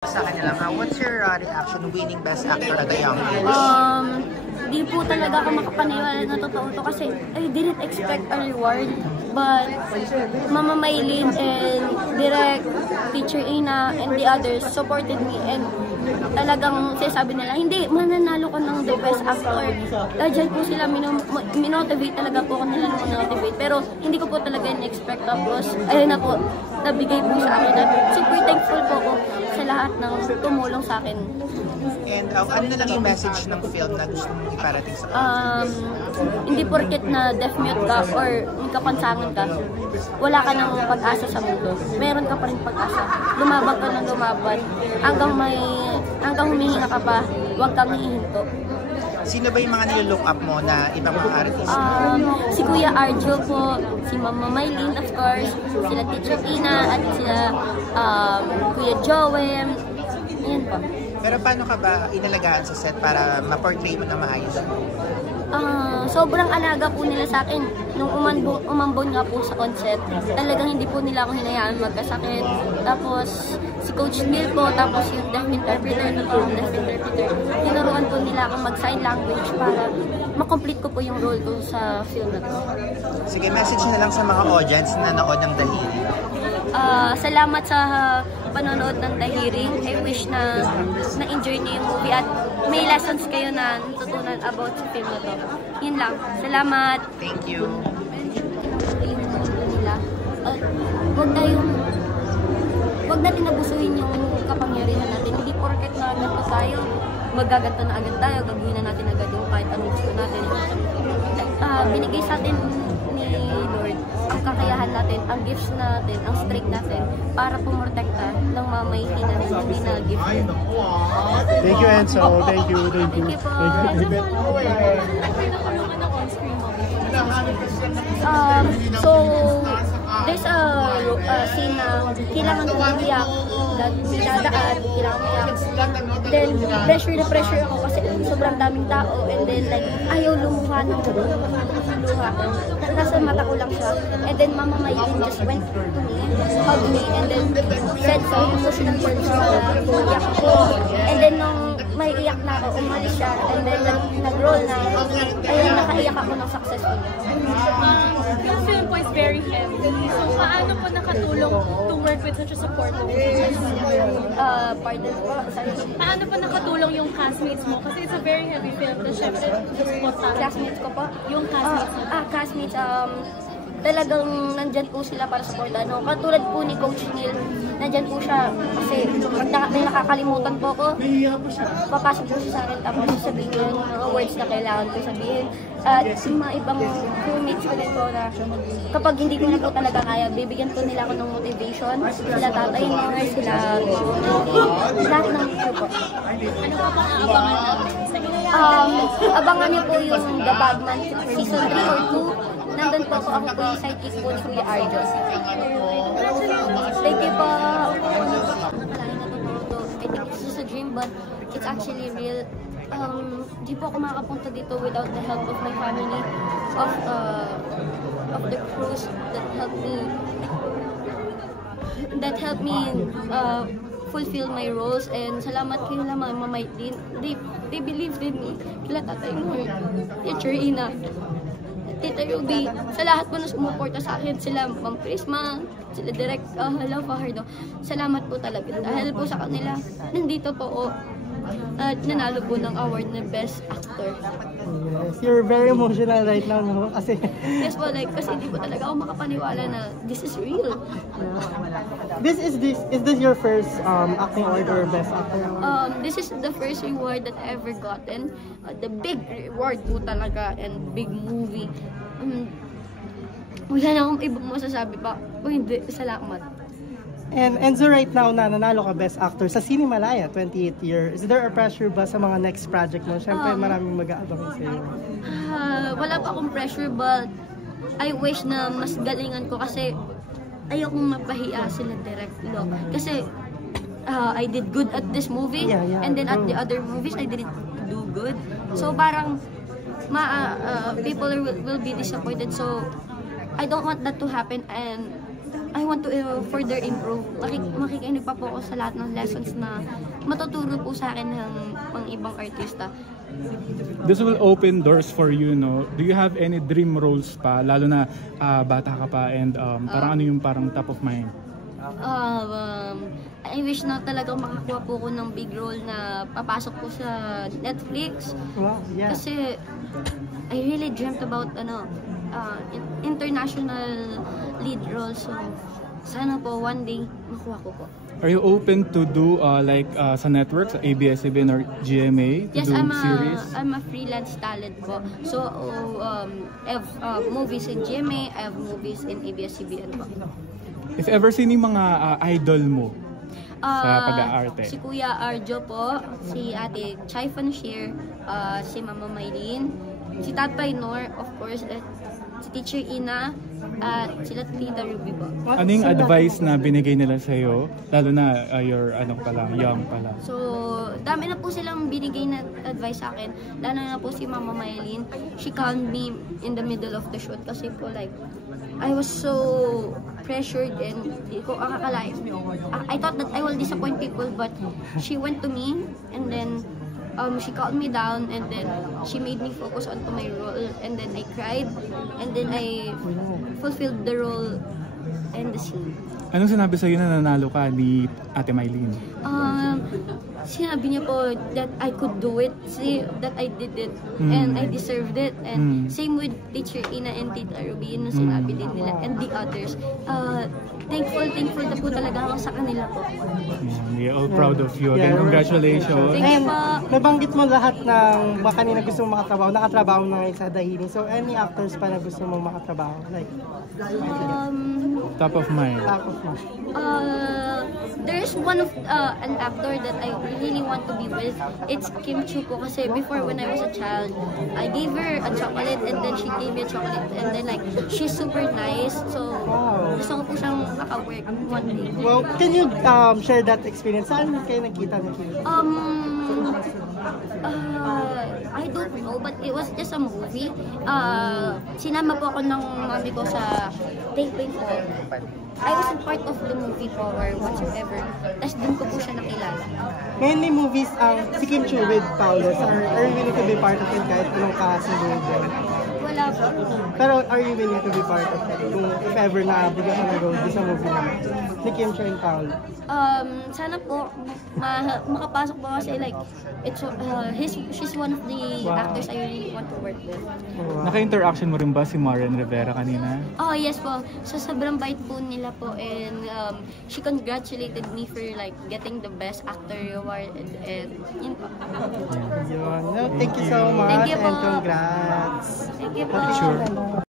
Sa kanila, what's your reaction winning Best Actor at a young age? Di po talaga ako makapaniwala na totoo to kasi I didn't expect a reward. But Mama Maylin and Direk, Teacher Ina, and the others supported me and talagang sinasabi nila, hindi, mananalo ka ng the best actor. Dahil po sila, minotivate talaga po ako nila minotivate. Pero hindi ko po talaga in-expect. Tapos, ayun na po, nabigay po sa akin. Super thankful po ako sa lahat ng tumulong sa akin. And ano na lang yung message ng film na gusto mong iparating sa hindi porket na deaf-mute ka or may kapansangan ka, wala ka ng pag-asa sa mundo. Meron ka pa rin pag-asa. Lumaban ka ng lumaban. Hanggang humihinga ka pa, huwag kang hihinto. Sino ba yung mga nilo-look up mo na ibang mga artist? Si Kuya Arjo po, si Mama Maylin of course, sila Teacher Ina, at sila Kuya Joem. Yan po. Pero paano ka ba inalagaan sa set para ma-portray mo na maayos? Sobrang alaga po nila sa akin. Nung umambon nga po sa concept, talagang hindi po nila ako hinayaan magkasakit. Tapos si Coach Neil po, tapos yung deaf interpreter, tinuruan po nila akong mag-sign language para makomplete ko po yung role ko sa film na to. Sige, message na lang sa mga audience na nanood ng Dahiri. Salamat sa panonood ng Dahiri. I wish na na-enjoy niyo yung movie at may lessons kayo na natutunan about sa film na to. Yun lang. Salamat. Thank you. Huwag natin nabusuhin yung kapangyarihan natin. Hindi porket na ganito tayo, magaganto na agad tayo, gagawin na natin agad yung kahit anong gusto natin. Binigay sa atin ni Lord ang kakayahan natin, ang gifts natin, ang strength natin para pumortekta ng mga mahihinan na hindi na gift. Thank you, Enzo. Thank you. Thank you po. So, there's a scene na kailangan ko umiyak, dadaan, kailangan umiyak. Then, pressure ako kasi sobrang daming tao and then like, ayaw lumuha ng luha. Nasa mata ko lang siya. And then, Mama Maylin just went to me, hugged me, and then said so, tapos nag-words na umiyak ko. And then, nung may iyak na ako, umalis siya, and then nag-roll na, ayun, nakaiyak ako ng successful. Yung film po is very heavy. So, paano po nakatulong to work with such a supportive Pardon po, sorry. Paano po nakatulong yung castmates mo? Kasi it's a very heavy film. Tapos syempre, Classmates ko po? Yung castmates mo. Castmates, talagang nandyan po sila para supportan. No? Katulad po ni Coach Neil, nandyan po siya kasi pag may nakakalimutan po ko, papasok po siya sa akin tapos sabihin niya yung mga words na kailangan ko sabihin. At yung mga ibang crewmates ko din po na kapag hindi ko na po talaga kaya, bibigyan po nila ako ng motivation. Sila Tatay mo, sila lahat ng crew po. Ano pa bang aabangan natin? Abangan niyo po yung The Bagman Season 3 or 2. Nandun po ako po yung sidekick po ni Kuya Arjo. Thank you po. I think it's just a dream but it's actually real. Di po ako makakapunta dito without the help of my family, of the crews that helped me fulfill my roles, and salamat kayo lang Mama Maylin. They believed in me. Kila Tatay mo, Teacher Ina, Tita Ruby, sa lahat po na sumuporta sa akin, sila Ma'am Prisma, sila Direk, hello Fajardo. Salamat po talaga. Dahil po sa kanila, nandito po ako at nanalo po ng award na Best Actor. Yes, you're very emotional right now, no? Kasi yes po, like, kasi hindi po talaga ako makapaniwala na this is real. Is this your first acting award or Best Actor? This is the first reward that I ever gotten. The big reward po talaga and big movie. Wala na akong ibang masasabi pa. Hindi, salamat. And Enzo, right now, nanalo ka Best Actor sa Cinemalaya, 28th year. Is there a pressure ba sa mga next project mo? Siyempre, maraming mag-aabang sa'yo. Wala pa akong pressure, but I wish na mas galingan ko kasi ayokong mapahiya sila direct. No? Kasi I did good at this movie, and then at the other movies, I didn't do good. So parang people will be disappointed. So I don't want that to happen, and I want to further improve. Makikinig pa po ako sa lahat ng lessons na matuturo po sa akin ng mga ibang artista. This will open doors for you, no? Do you have any dream roles pa, lalo na bata ka pa, and parang ano yung parang top of mind? I wish na talagang makakuha po ko ng big role na papasok po sa Netflix. Wow, yeah. Kasi I really dreamt about international lead role. So sana po one day makuha ko po. Are you open to do sa networks, ABS-CBN or GMA, to Yes, do series? I'm a freelance talent po. So I have movies in GMA, I have movies in ABS-CBN po. If ever, sino yung mga idol mo sa pag-aarte? Si Kuya Arjo po, si Ate Chai Fanshir, si Mama Maylene, si Tatay Nor, of course, si Teacher Ina, at sila Tita Ruby po. Ano yung advice na binigay nila sa'yo? Lalo na you're young pa lang. So, dami na po silang binigay na advice sa akin. Lalo na po si Mama Maylene. She calmed me in the middle of the shoot kasi po like, I was so pressured and hindi ko akakalain. I thought that I will disappoint people, but she went to me and then she calmed me down and then she made me focus onto my role and then I cried and then I fulfilled the role and the scene. Anong sinabi sa'yo na nanalo ka ni Ate Maylene? Sinabi niya po that I could do it, that I did it, and I deserved it. And same with Teacher Ina and Tita Ruby, yun ang sinabi din nila, and the others. Thankful na po talaga ako sa kanila po. We are all proud of you. Again, congratulations. Thank you po. Nabanggit mo lahat ng baka kanina gusto mong makatrabaho. Nakatrabaho na ngayon sa The Healing. So, any actors pa na gusto mong makatrabaho? Like, Top of mind. top of mind. There's one of an actor that I really want to be with. It's Kim Chu po kasi before when I was a child, I gave her a chocolate and then she gave me a chocolate and then like she's super nice. So gusto ko po siyang maka-work one day. Well, can you share that experience? Saan kayo nagkita ni Kim? I don't know, but it was just a movie. Sinama po ako ng mami ko sa taping po. I was a part of the movie po or whatsoever. Tapos dun ko po siya nakilala. Ngayon may movies si Kim Chu with Paulus. Are you willing to be part of it kahit anong kasundo din? Wala po. Pero are you willing to be part of it? Kung if ever na-bigyan ka ng role sa movie naman ni Kim Chu and Paulus? Sana po makapasok po kasi like she's one of the actors I really want to work with. Naka-interaction mo rin ba si Marian Rivera kanina? Oh yes po. So sobrang bait po nila po and she congratulated me for like getting the best actor award and yun po. Yun. No, thank you so much Thank you po. and congrats. Thank you po. Sure.